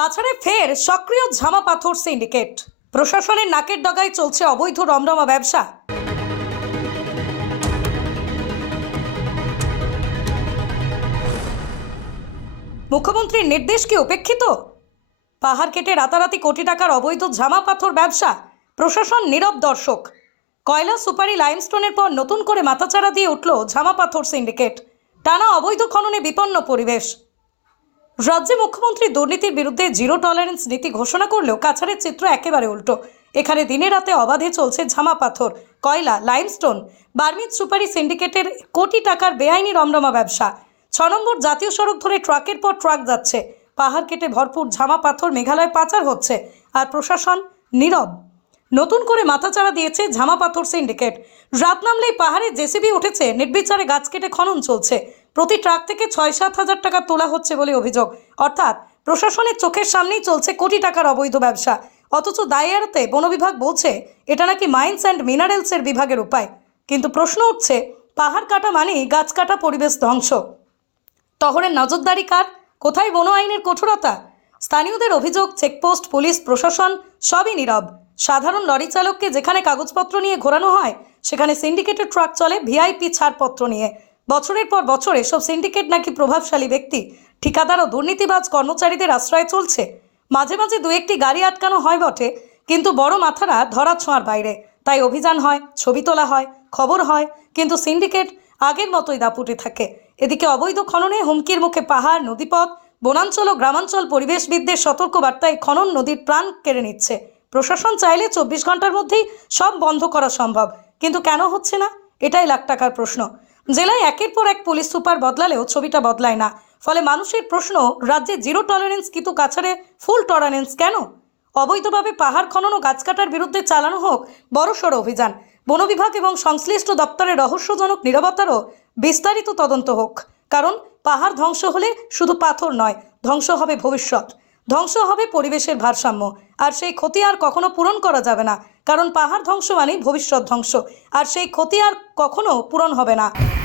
কাছাড়ে ফের সক্রিয় ঝামা পাথর সিন্ডিকেট। প্রশাসনের নাকের ডগায় চলছে অবৈধ রমরমা ব্যবসা। মুখ্যমন্ত্রীর নির্দেশ কি উপেক্ষিত? পাহাড় কেটে রাতারাতি কোটি টাকার অবৈধ ঝামা পাথর ব্যবসা। প্রশাসন নীরব দর্শক। কয়লা সুপারি লাইমস্টোনের পর নতুন করে মাথাচাড়া দিয়ে উঠল ঝামা পাথর সিন্ডিকেট। টানা অবৈধ খননে বিপন্ন পরিবেশ। রাজ্যে মুখ্যমন্ত্রী দুর্নীতির বিরুদ্ধে জিরো টলারেন্স নীতি ঘোষণা করলেও কাছাড়ের চিত্র একেবারে উল্টো। এখানে দিনে রাতে অবাধে চলছে ঝামা পাথর, কয়লা লাইমস্টোন বার্মিজ সুপারি সিন্ডিকেটের কোটি টাকার বেআইনি রমরমা ব্যবসা। ছ নম্বর জাতীয় সড়ক ধরে ট্রাকের পর ট্রাক যাচ্ছে। পাহাড় কেটে ভরপুর ঝামা পাথর মেঘালয় পাচার হচ্ছে আর প্রশাসন নীরব। নতুন করে মাথাচাড়া দিয়েছে ঝামা পাথর সিন্ডিকেট। রাত নামলেই পাহাড়ে জেসিবি উঠেছে, নির্বিচারে গাছ কেটে খনন চলছে। প্রতি ট্রাক থেকে ছয় সাত হাজার টাকা তোলা হচ্ছে বলে অভিযোগ। অর্থাৎ প্রশাসনের চোখের সামনেই চলছে কোটি টাকার অবৈধ ব্যবসা। অথচ দায় এড়াতে বন বিভাগ বলছে, এটা নাকি মাইন্স অ্যান্ড মিনারেলসের বিভাগের উপায়। কিন্তু প্রশ্ন উঠছে, পাহাড় কাটা মানেই গাছ কাটা পরিবেশ ধ্বংস। টহরের নজরদারি কার? কোথায় বন আইনের কঠোরতা? স্থানীয়দের অভিযোগ, চেকপোস্ট, পুলিশ, প্রশাসন, সবই নীরব। সাধারণ লরি চালককে যেখানে কাগজপত্র নিয়ে ঘোরানো হয়, সেখানে সিন্ডিকেটেড ট্রাক চলে ভিআইপি ছাড়পত্র নিয়ে। বছরের পর বছর এসব সিন্ডিকেট নাকি প্রভাবশালী ব্যক্তি, ঠিকাদার ও দুর্নীতিবাজ কর্মচারীদের আশ্রয় চলছে। মাঝে মাঝে দু একটি গাড়ি আটকানো হয় বটে, কিন্তু বড় মাথারা ধরা ছোঁয়ার বাইরে। তাই অভিযান হয়, ছবি তোলা হয়, খবর হয়, কিন্তু সিন্ডিকেট আগের মতোই দাপুটে থাকে। এদিকে অবৈধ খননে হুমকির মুখে পাহাড়, নদীপথ, বনাঞ্চল ও গ্রামাঞ্চল পরিবেশবিদদের সতর্ক বার্তায় খনন নদীর প্রাণ কেড়ে নিচ্ছে। প্রশাসন চাইলে চব্বিশ ঘণ্টার মধ্যেই সব বন্ধ করা সম্ভব, কিন্তু কেন হচ্ছে না? এটাই লাখ টাকার প্রশ্ন। জেলায় একের পর এক পুলিশ সুপার বদলালেও ছবিটা বদলায় না। ফলে মানুষের প্রশ্ন, রাজ্যে জিরো টলারেন্স কিন্তু কাছাড়ে ফুল টলারেন্স কেন? অবৈধভাবে পাহাড় খনন ও গাছ কাটার বিরুদ্ধে চালানো হোক, বড়সড় অভিযান। বন বিভাগ এবং সংশ্লিষ্ট দপ্তরের রহস্যজনক নিরবতারও বিস্তারিত তদন্ত হোক। কারণ, পাহাড় ধ্বংস হলে শুধু পাথর নয়, ধ্বংস হবে ভবিষ্যৎ। ধ্বংস হবে পরিবেশের ভারসাম্য। আর সেই ক্ষতি আর কখনো পূরণ করা যাবে না। কারণ পাহাড় ধ্বংস মানেই ভবিষ্যৎ ধ্বংস। আর সেই ক্ষতি আর কখনো পূরণ হবে না।